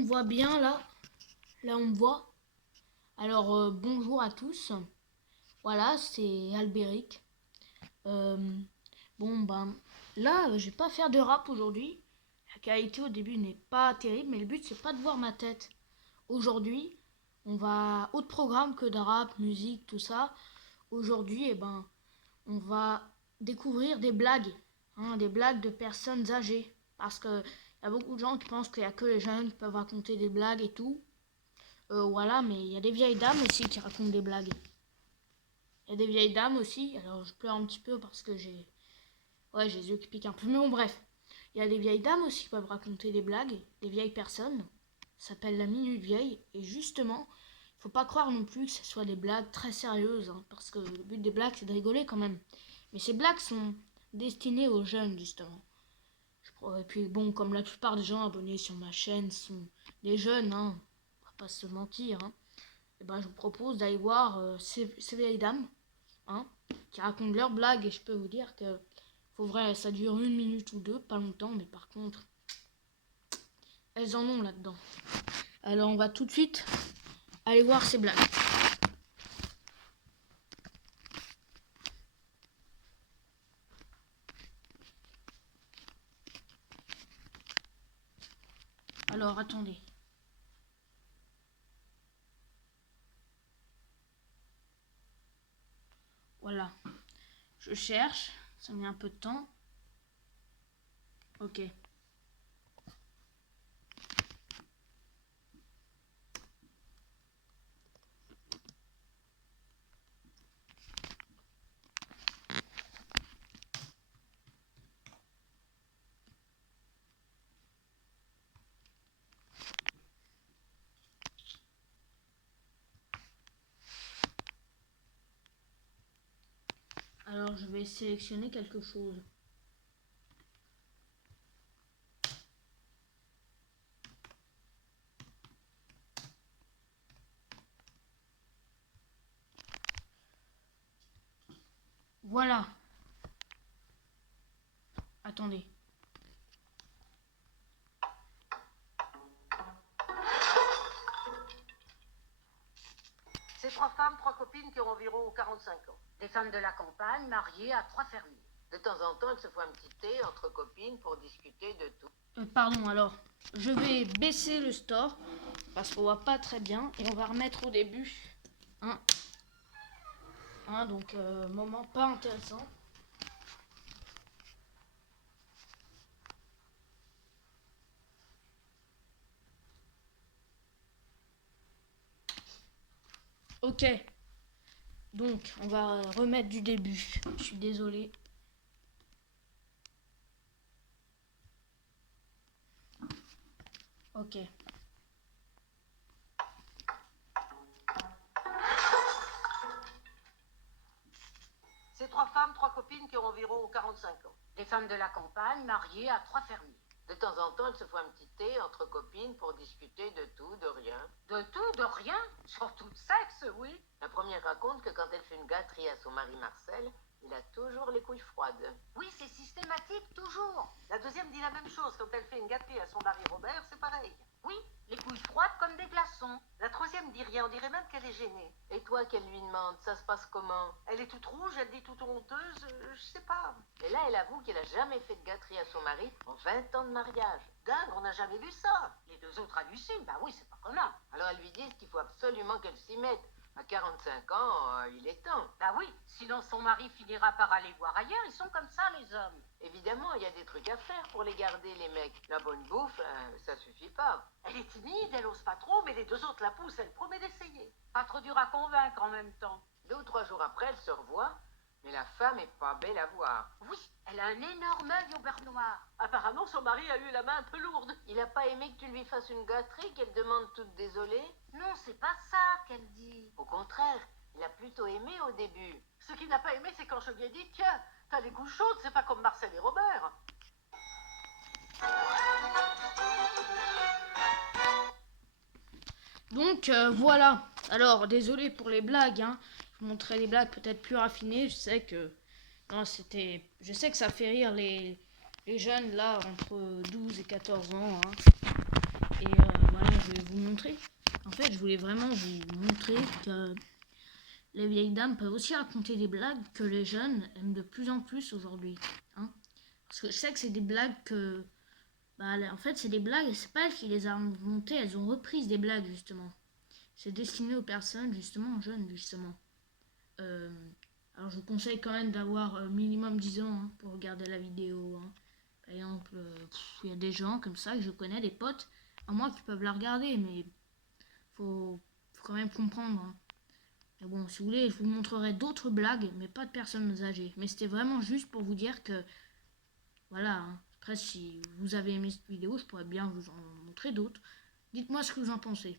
me voit bien là. Là on me voit. Alors bonjour à tous. Voilà, c'est Albéric. Bon ben là je vais pas faire de rap aujourd'hui. La qualité au début n'est pas terrible, mais le but c'est pas de voir ma tête. Aujourd'hui, on va autre programme que de rap, musique, tout ça. Aujourd'hui, on va découvrir des blagues, des blagues de personnes âgées. Parce que y a beaucoup de gens qui pensent qu'il y a que les jeunes qui peuvent raconter des blagues et tout. Voilà, mais il y a des vieilles dames aussi qui racontent des blagues. Il y a des vieilles dames aussi. Alors je pleure un petit peu parce que j'ai les yeux qui piquent un peu. Mais bon, bref. Il y a des vieilles dames aussi qui peuvent raconter des blagues, des vieilles personnes. Ça s'appelle la Minute Vieille. Et justement, il faut pas croire non plus que ce soit des blagues très sérieuses. Parce que le but des blagues, c'est de rigoler quand même. Mais ces blagues sont destinées aux jeunes, justement. Et puis bon, comme la plupart des gens abonnés sur ma chaîne sont des jeunes, on va pas se mentir. Et je vous propose d'aller voir ces vieilles dames qui racontent leurs blagues. Et je peux vous dire que ça dure 1 minute ou 2, pas longtemps, mais par contre, elles en ont là-dedans. Alors on va tout de suite aller voir ces blagues. Alors attendez. Voilà. Je cherche. Ça met un peu de temps. Ok. Alors je vais sélectionner quelque chose. Voilà. Attendez. C'est 3 femmes, 3 copines qui ont environ 45 ans. Des femmes de la campagne mariées à 3 fermiers. De temps en temps, elles se font un petit thé entre copines pour discuter de tout. Pardon, alors, je vais baisser le store parce qu'on voit pas très bien et on va remettre au début. Donc, moment pas intéressant. Ok. Donc, on va remettre du début. Je suis désolé. Ok. C'est 3 femmes, 3 copines qui ont environ 45 ans. Des femmes de la campagne mariées à 3 fermiers. De temps en temps, elles se font un petit thé entre copines pour discuter de tout, de rien. De tout, de rien, surtout de sexe, oui. La première raconte que quand elle fait une gâterie à son mari Marcel, il a toujours les couilles froides. Oui, c'est systématique, toujours. La deuxième dit la même chose. Quand elle fait une gâterie à son mari Robert, c'est pareil. Oui, les couilles froides comme des glaçons. La troisième dit rien, on dirait même qu'elle est gênée. Et toi, qu'elle lui demande, ça se passe comment? Elle est toute rouge, elle dit toute honteuse, je sais pas. Et là, elle avoue qu'elle a jamais fait de gâterie à son mari en 20 ans de mariage. Dingue, on n'a jamais vu ça. Les deux autres hallucinent, oui, c'est pas commun. Alors elle lui dit qu'il faut absolument qu'elle s'y mette. À 45 ans, il est temps. Oui, sinon son mari finira par aller voir ailleurs, ils sont comme ça les hommes. Évidemment, il y a des trucs à faire pour les garder, les mecs. La bonne bouffe, ça suffit pas. Elle est timide, elle ose pas trop, mais les deux autres la poussent, elle promet d'essayer. Pas trop dur à convaincre en même temps. 2 ou 3 jours après, elle se revoit, mais la femme est pas belle à voir. Oui, elle a un énorme œil au beurre noir. Apparemment, son mari a eu la main un peu lourde. Il a pas aimé que tu lui fasses une gâterie, qu'elle demande toute désolée? Non, c'est pas ça qu'elle dit. Au contraire, il a plutôt aimé au début. Ce qu'il n'a pas aimé, c'est quand je lui ai dit, tiens, t'as les couilles chaudes, c'est pas comme Marcel et Robert. Donc, voilà. Alors, désolé pour les blagues, Je vous montrerai des blagues peut-être plus raffinées. Je sais que ça fait rire les jeunes là entre 12 et 14 ans. Et voilà, fait, je voulais vraiment vous montrer que les vieilles dames peuvent aussi raconter des blagues que les jeunes aiment de plus en plus aujourd'hui. Hein. Parce que je sais que c'est des blagues que... Bah, en fait, c'est des blagues et c'est pas elles qui les a inventées, elles ont repris des blagues, justement. C'est destiné aux personnes, justement, jeunes, justement. Alors, je vous conseille quand même d'avoir minimum 10 ans hein, pour regarder la vidéo. Hein. Par exemple, il y a des gens comme ça que je connais, des potes, à moi qui peuvent la regarder, mais faut quand même comprendre. Hein. Mais bon, si vous voulez, je vous montrerai d'autres blagues, mais pas de personnes âgées. Mais c'était vraiment juste pour vous dire que, voilà, hein. Après, si vous avez aimé cette vidéo, je pourrais bien vous en montrer d'autres. Dites-moi ce que vous en pensez.